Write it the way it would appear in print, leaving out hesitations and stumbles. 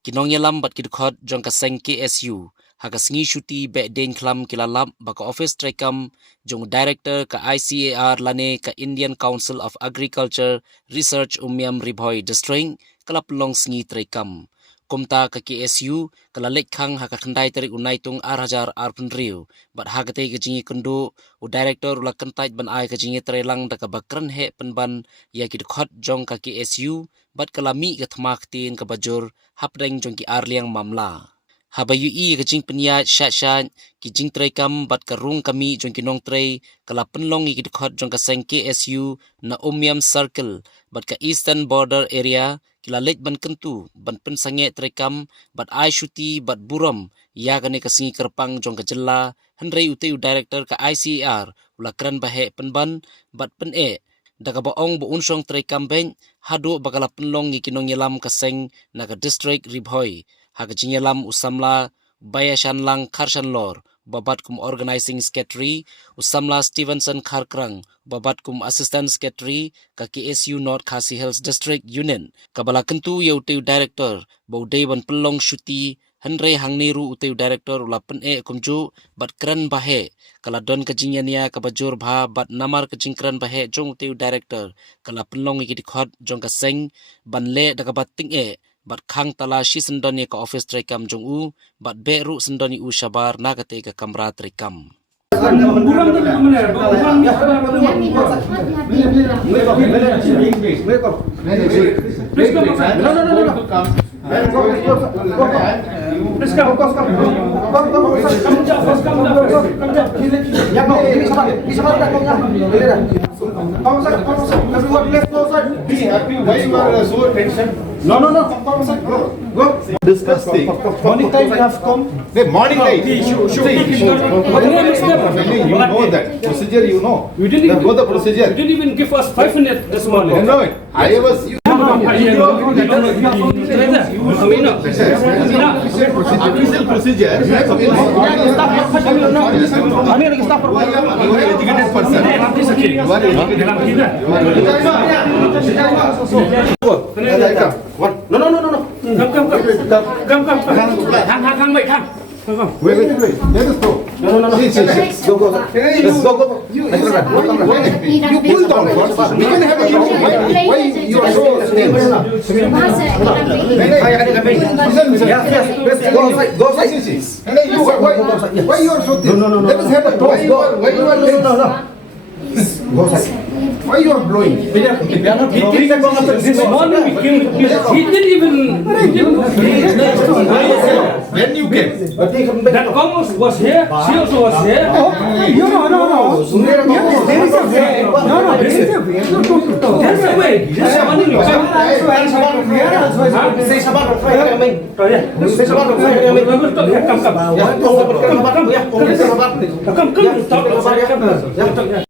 Kinong yalam bat Dkhot jong kaseng KSU hakasengi Shuti Behdeinkhlam kilalap baka office trekam jong director ka Icar lane ka Indian Council of Agriculture Research Umiam Ribhoy District kalapelong sengi trekam kumta ka KSU kalalek Khang haka Kyntait tarik unai tung arhajar arpenriu bat hakate ka jingi kundu u director ula Kyntait ban ai ka jingi trelang da ka bakran he penban Iaki Dkhot jong ka KSU bat kalami ka thmaktin ka bajur hapdeng jong ki arliang mamla habayu I ka jing penya shat ki jing trekam bat karung kami jong ki nong tre kala penlong Iaki Dkhot jong ka seng KSU na Umiam Circle bat ka eastern border area kila lek ban kentu ban pensange trekam bat ai Shuti bat buram ya kane ka singi kerpang jong ka jella hendrei uteu director ka ICAR ula kran bahe penban bat Pyn-Eh daga baong bu unsong trekam ben hadu bakala penlong Iaki nong yelam ka seng na ka district Ribhoy haka jingelam usamla bayashan lang karshan lor babat kum organizing secretary usamla Stevenson Kharkrang babat kum assistant secretary ka KSU North Khasi Hills District Union kabala kentu yauteu director baudei ban pelong Shuti Hendrei hangniru uteu director ula Pyn-Eh kumju bat kran bahe kala don kajingania kabajur bha bat namar kajingkran bahe jong uteu director kala penlong Iaki Dkhot jong ka seng ban le daga bat Ting-Eh bat Khang Tala shi sendoni ka office trekam jong u bat beru sendoni u shabar nakate ka kamra trekam No. Go. Discuss things. Morning time you have come. The morning time. You know that procedure. You know. You didn't even know the procedure. You didn't even give us 5 minutes this morning. No. I was. Official procedure. You are educated person. You are educated. No. Come. Khang, wait, Khang. Wait. Let us go. No. See. Go. Let's go. You pull down first. We can have a why you are so still? Yes. Go outside. See. Why you are so still? No. Let us have a talk. Why you are no. Go outside. Why you are blowing? This morning we came to this. He didn't even. When you came? That Khang was here. She also was here. No. There is a way. No. There is a way. There's a way. This morning you came. Come. Talk.